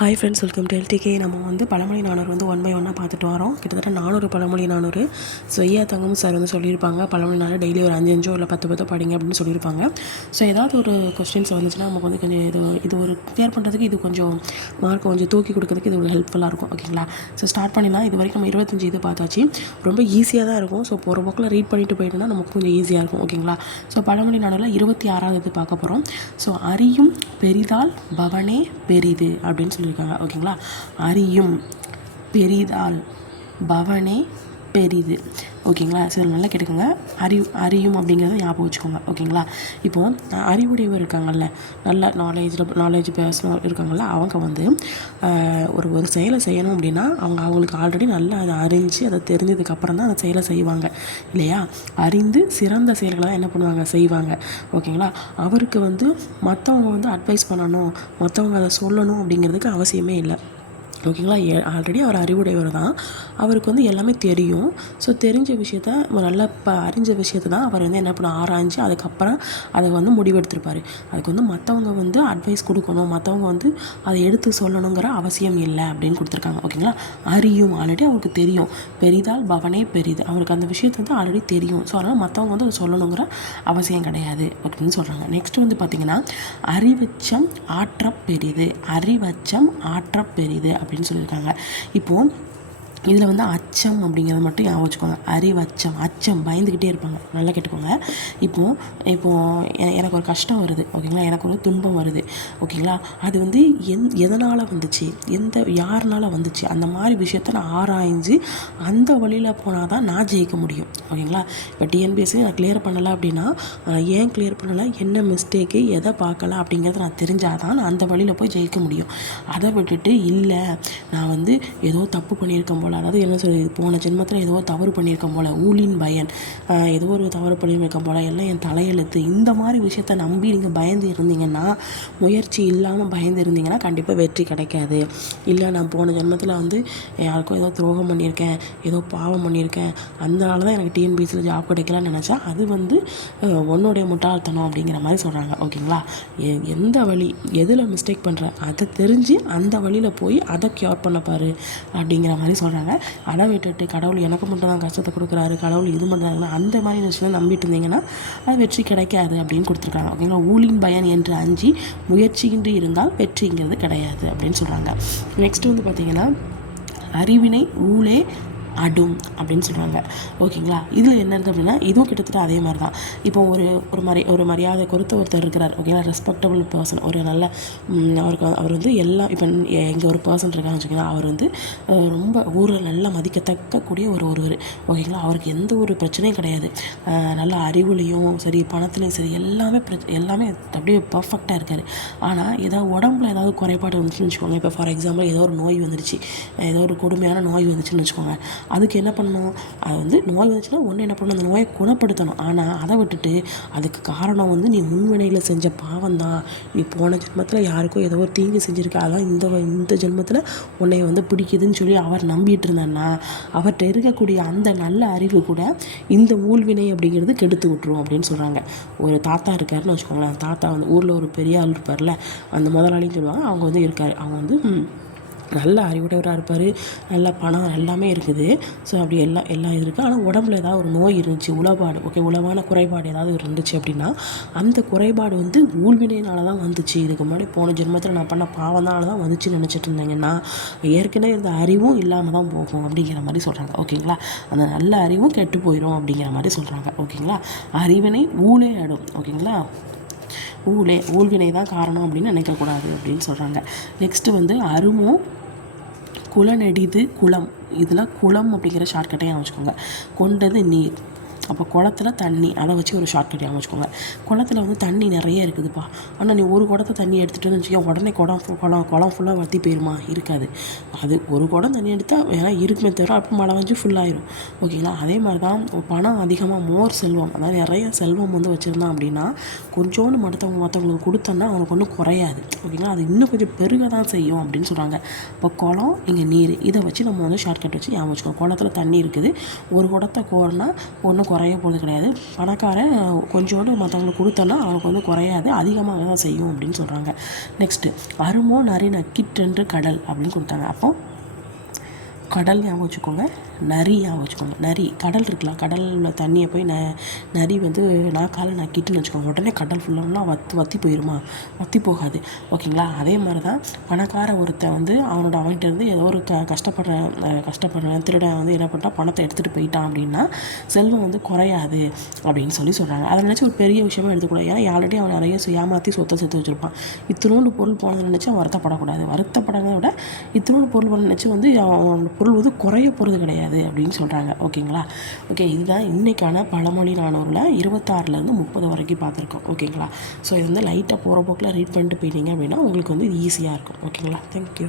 Hi friends, welcome to LDK. நம்ம வந்து பழமொழி நானூறு வந்து 1 by 1 பார்த்துட்டு வரோம். கிட்டத்தட்ட 400 பழமொழி நானூறு. ஸோ ஐயா தங்கம் சார் வந்து சொல்லியிருப்பாங்க, பழமொழி நானூறு டெய்லி ஒரு 5 இல்லை 10 படிங்க அப்படின்னு சொல்லியிருப்பாங்க. ஸோ ஏதாவது ஒரு கொஸ்டின்ஸ் வந்துச்சுன்னா நமக்கு வந்து கொஞ்சம் இது ஒரு கிளியர் பண்ணுறதுக்கு இது கொஞ்சம் மார்க் கொஞ்சம் தூக்கி கொடுக்கறதுக்கு இது ஒரு ஹெல்ப்ஃபுல்லாக இருக்கும். ஓகேங்களா? ஸோ ஸ்டார்ட் பண்ணிடலாம். இது வரைக்கும் நம்ம 25 இது பார்த்தாச்சு. ரொம்ப ஈஸியாக தான் இருக்கும். ஸோ போகிற போக்கில் ரீட் பண்ணிட்டு போயிட்டோம்னா நமக்கு கொஞ்சம் ஈஸியாக இருக்கும். ஓகேங்களா? ஸோ பழமொழி நானூறில் 26வது இது பார்க்க போகிறோம். ஸோ அறியும் பெரிதால் பவனே பெரிது அப்படின்னு சொல்லியிருக்காங்க. ஓகேங்களா? அறியும் பெரிதால் பவனே பெரிது. ஓகேங்களா? சரி, நல்லா கேட்டுக்கோங்க. அறியும் அப்படிங்கிறத ஞாபகம் வச்சுக்கோங்க. ஓகேங்களா? இப்போது அறிவுடையவர் இருக்காங்கல்ல, நல்ல நாலேஜ் பர்சன் இருக்காங்கல்ல, அவங்க வந்து ஒரு செயலை செய்யணும் அப்படின்னா அவங்களுக்கு ஆல்ரெடி நல்லா அதை அறிஞ்சு அதை தெரிஞ்சதுக்கப்புறம் தான் அந்த செயலை செய்வாங்க இல்லையா? அறிந்து சிறந்த செயல்களை தான் என்ன பண்ணுவாங்க, செய்வாங்க. ஓகேங்களா? அவருக்கு வந்து மற்றவங்க வந்து அட்வைஸ் பண்ணணும், மற்றவங்க அதை சொல்லணும் அப்படிங்கிறதுக்கு அவசியமே இல்லை. ஓகேங்களா? ஆல்ரெடி அவர் அறிவுடையவர் தான். அவருக்கு வந்து எல்லாமே தெரியும். ஸோ தெரிஞ்ச விஷயத்த நல்லா அறிஞ்ச விஷயத்தை தான் அவர் வந்து என்ன பண்ண ஆராய்ஞ்சு அதுக்கப்புறம் அதை வந்து முடிவெடுத்திருப்பார். அதுக்கு வந்து மற்றவங்க வந்து அட்வைஸ் கொடுக்கணும், மற்றவங்க வந்து அதை எடுத்து சொல்லணுங்கிற அவசியம் இல்லை அப்படின்னு கொடுத்துருக்காங்க. ஓகேங்களா? அறியும், ஆல்ரெடி அவருக்கு தெரியும். பெரிதால் பவனே பெரிது, அவருக்கு அந்த விஷயத்தை வந்து ஆல்ரெடி தெரியும். ஸோ அதனால் மற்றவங்க வந்து அதை சொல்லணுங்கிற அவசியம் கிடையாது அப்படின்னு சொல்கிறாங்க. நெக்ஸ்ட் வந்து பார்த்திங்கன்னா, அறிவச்சம் ஆற்றப் பெரிது. அறிவச்சம் ஆற்றப் பெரிது அப்படின்னு சொல்லியிருக்காங்க. இப்போது இதில் வந்து அச்சம் அப்படிங்கிறத மட்டும் ஞாபகம் வச்சுக்கோங்க. அறிவச்சம், அச்சம், பயந்துக்கிட்டே இருப்பாங்க. நல்லா கேட்டுக்கோங்க. இப்போது எனக்கு ஒரு கஷ்டம் வருது. ஓகேங்களா? எனக்கு ஒரு துன்பம் வருது. ஓகேங்களா? அது வந்து எதனால் வந்துச்சு, யாருனால வந்துச்சு, அந்த மாதிரி விஷயத்த நான் ஆராய்ஞ்சு அந்த வழியில் போனால் தான் நான் ஜெயிக்க முடியும். ஓகேங்களா? இப்போ டிஎன்பிஎஸ்சி நான் கிளியர் பண்ணலை அப்படின்னா ஏன் கிளியர் பண்ணலை, என்ன மிஸ்டேக்கு, எதை பார்க்கல அப்படிங்கிறத நான் தெரிஞ்சால் தான் நான் அந்த வழியில் போய் ஜெயிக்க முடியும். அதை விட்டுட்டு இல்லை நான் வந்து ஏதோ தப்பு பண்ணியிருக்கேன் போல், அதாவது என்ன சொல்லி போன ஜென்மத்தில் ஏதோ தவறு பண்ணியிருக்கேன் போல், ஊழின் பயன், ஏதோ ஒரு தவறு பண்ணியிருக்கேன் போல், எல்லாம் என் தலையெழுத்து, இந்த மாதிரி விஷயத்த நம்பி நீங்கள் பயந்து இருந்தீங்கன்னா, முயற்சி இல்லாமல் பயந்து இருந்தீங்கன்னா கண்டிப்பாக வெற்றி கிடைக்காது. இல்லை நான் போன ஜென்மத்தில் வந்து யாருக்கும் ஏதோ துரோகம் பண்ணியிருக்கேன், ஏதோ பாவம் பண்ணியிருக்கேன், அதனால தான் எனக்கு டிஎன்பிஎஸ்சியில் ஜாப் கிடைக்கலான்னு நினச்சா அது வந்து உன்னுடைய முட்டாள்தனம் அப்படிங்கிற மாதிரி சொல்கிறாங்க. ஓகேங்களா? எந்த வழி, எதில் மிஸ்டேக் பண்ணுற அதை தெரிஞ்சு அந்த வழியில் போய் அதை க்யூர் பண்ண பாரு அப்படிங்கிற மாதிரி சொல்கிறாங்க. அதை விட்டுட்டு கடவுள் எனக்கு மட்டும் தான் கஷ்டத்தை கொடுக்குறாரு, கடவுள் இது பண்ணுறாங்கன்னா அந்த மாதிரி விஷயம் நம்பிட்டு இருந்தீங்கன்னா அது வெற்றி கிடைக்காது அப்படின்னு கொடுத்துருக்காங்க. ஓகேங்களா? ஊழின் பயன் என்று அஞ்சி முயற்சியின்றி இருந்தால் வெற்றிங்கிறது கிடையாது அப்படின்னு சொல்கிறாங்க. நெக்ஸ்ட் வந்து பார்த்திங்கன்னா, அறிவினை ஊழே அடும் அப்படின்னு சொல்கிறாங்க. ஓகேங்களா? இதில் என்ன இருக்குது அப்படின்னா, இதுவும் கிட்டத்தட்ட அதே மாதிரி தான். இப்போ ஒரு மரியாதை கொடுத்த ஒருத்தர் இருக்கிறார். ஓகேங்களா? ரெஸ்பெக்டபுள் பர்சன், ஒரு நல்ல அவர் வந்து எல்லாம், இப்போ இங்கே ஒரு பர்சன் இருக்கான்னு வச்சுக்கோங்களா, அவர் வந்து ரொம்ப ஊரில் நல்லா மதிக்கத்தக்கக்கூடிய ஒருவர். ஓகேங்களா? அவருக்கு எந்த ஒரு பிரச்சனையும் கிடையாது. நல்ல அறிவுலையும் சரி, பணத்துலையும் சரி, எல்லாமே அப்படியே பர்ஃபெக்டாக இருக்கார். ஆனால் ஏதாவது உடம்புல ஏதாவது குறைபாடு வந்துச்சுன்னு வச்சுக்கோங்க. இப்போ ஃபார் எக்ஸாம்பிள் ஏதோ ஒரு நோய் வந்துருச்சு, ஏதோ ஒரு கொடுமையான நோய் வந்துச்சுன்னு வச்சுக்கோங்க. அதுக்கு என்ன பண்ணணும், அது வந்து நோய் வந்துச்சுன்னா ஒன்று என்ன பண்ணணும், அந்த நோயை குணப்படுத்தணும். ஆனால் அதை விட்டுட்டு அதுக்கு காரணம் வந்து நீ முன்வினையில் செஞ்ச பாவம் தான், நீ போன ஜென்மத்தில் யாருக்கோ ஏதோ ஒரு தீங்கு செஞ்சுருக்க, அதான் இந்த ஜென்மத்தில் உன்னை வந்து பிடிக்குதுன்னு சொல்லி அவர் நம்பிட்டு இருந்தான்னா அவர்கிட்ட இருக்கக்கூடிய அந்த நல்ல அறிவு கூட இந்த ஊழ்வினை அப்படிங்கிறது கெடுத்து விட்டுரும் அப்படின்னு சொல்கிறாங்க. ஒரு தாத்தா இருக்காருன்னு வச்சுக்கோங்களேன். தாத்தா வந்து ஊரில் ஒரு பெரிய ஆள் இருப்பார்ல, அந்த முதலாளின்னு சொல்லுவாங்க. அவங்க வந்து இருக்கார். அவங்க வந்து நல்ல அறிவுடையவராக இருப்பார், நல்ல பணம் எல்லாமே இருக்குது. ஸோ அப்படி எல்லாம் இது இருக்குது. ஆனால் உடம்புல ஏதாவது ஒரு நோய் இருந்துச்சு, உளபாடு, உளவான குறைபாடு ஏதாவது இருந்துச்சு அப்படின்னா அந்த குறைபாடு வந்து ஊழ்வினையினால தான் வந்துச்சு, இதுக்கு முன்னாடி போன ஜென்மத்தில் நான் பண்ண பாவம்னால தான் வந்துச்சுன்னு நினச்சிட்டு இருந்தீங்கன்னா ஏற்கனவே இந்த அறிவும் இல்லாமல் தான் போகும் அப்படிங்கிற மாதிரி சொல்கிறாங்க. ஓகேங்களா? அந்த நல்ல அறிவும் கெட்டு போயிடும் அப்படிங்கிற மாதிரி சொல்கிறாங்க. ஓகேங்களா? அறிவினை ஊழே அடும். ஓகேங்களா? ஊழ்வினை தான் காரணம் அப்படின்னு நினைக்கக்கூடாது அப்படின்னு சொல்கிறாங்க. நெக்ஸ்ட்டு வந்து அருமோ குளநெடிது குளம். இதில் குளம் அப்படிங்கிற ஷார்ட்கட்டையும் வச்சுக்கோங்க. கொண்டது நீர், அப்போ குளத்துல தண்ணி, அதை வச்சு ஒரு ஷார்ட்கட்டையாக வச்சுக்கோங்க. குளத்துல வந்து தண்ணி நிறைய இருக்குதுப்பா, ஆனால் நீ ஒரு குடத்தை தண்ணி எடுத்துகிட்டுன்னு வச்சுக்கோ, உடனே குளம் ஃபுல்லாக வற்றி போயிருமா? இருக்காது. அது ஒரு குடம் தண்ணி எடுத்தால் வேணா இருக்குமே தவிர அப்போ மழை வந்து ஃபுல்லாயிரும். ஓகேங்களா? அதே மாதிரி தான் பணம் அதிகமாக, மோர் செல்வம், அதாவது நிறைய செல்வம் வந்து வச்சுருந்தான் அப்படின்னா கொஞ்சோண்டு மற்றவங்களுக்கு கொடுத்தோன்னா அவனுக்கு ஒன்றும் குறையாது. ஓகேங்களா? அது இன்னும் கொஞ்சம் பெருக தான் செய்யும் அப்படின்னு சொல்கிறாங்க. இப்போ குளம், இங்கே நீர், இதை வச்சு நம்ம வந்து ஷார்ட்கட் வச்சு ஞாபகம் வச்சுக்கோம். குளத்துல தண்ணி இருக்குது, ஒரு குடத்தை கோரினா ஒன்றும் குறைய போகிறது கிடையாது. பணக்காரன் கொஞ்சோண்டு மற்றவங்களுக்கு கொடுத்தோன்னா அவனுக்கு வந்து குறையாது, அதிகமாக தான் செய்யும் அப்படின்னு சொல்கிறாங்க. நெக்ஸ்ட்டு அருமோ நரி நக்கிற்றென்று கடல் அப்படின்னு கொடுத்தாங்க. அப்போ கடல் ஞாபகம் வச்சுக்கோங்க, நரி ஞாபகம் வச்சுக்கோங்க. நரி கடல் இருக்கலாம், கடலில் தண்ணியை போய் நரி வந்து நாக்கால் நக்கிட்டுன்னு வச்சுக்கோங்க. உடனே கடல் ஃபுல்லாக வற்றி போயிடுமா? வற்றி போகாது. ஓகேங்களா? அதே மாதிரி தான் பணக்கார ஒருத்தன் வந்து அவன்கிட்ட இருந்து ஏதோ ஒரு கஷ்டப்படுறேன் திருடன் வந்து என்ன பண்ணிட்டான், பணத்தை எடுத்துகிட்டு போயிட்டான் அப்படின்னா செல்வம் வந்து குறையாது அப்படின்னு சொல்கிறாங்க. அதை நினச்சி ஒரு பெரிய விஷயமா எடுத்துக்கூடாது. ஏன்னா ஆல்ரெடி அவன் நிறைய ஏமாற்றி சொத்தை சேர்த்து வச்சுருப்பான். இத்தினோண்டு பொருள் போனதை நினச்சி அவன் வருத்தப்படாத விட இத்தினோண்டு பொருள் நினச்சி வந்து அவன் பொருள் வந்து குறைய போகிறது கிடையாது அப்படின்னு சொல்கிறாங்க. ஓகேங்களா? ஓகே, இதுதான் இன்றைக்கான பழமொழி 400ல் 26லேருந்து 30 வரைக்கும் பார்த்துருக்கோம். ஓகேங்களா? ஸோ இது வந்து லைட்டாக போகிற போக்கில் ரீட் பண்ணிட்டு போயிட்டீங்க அப்படின்னா உங்களுக்கு வந்து இது ஈஸியாக இருக்கும். ஓகேங்களா? தேங்க்யூ.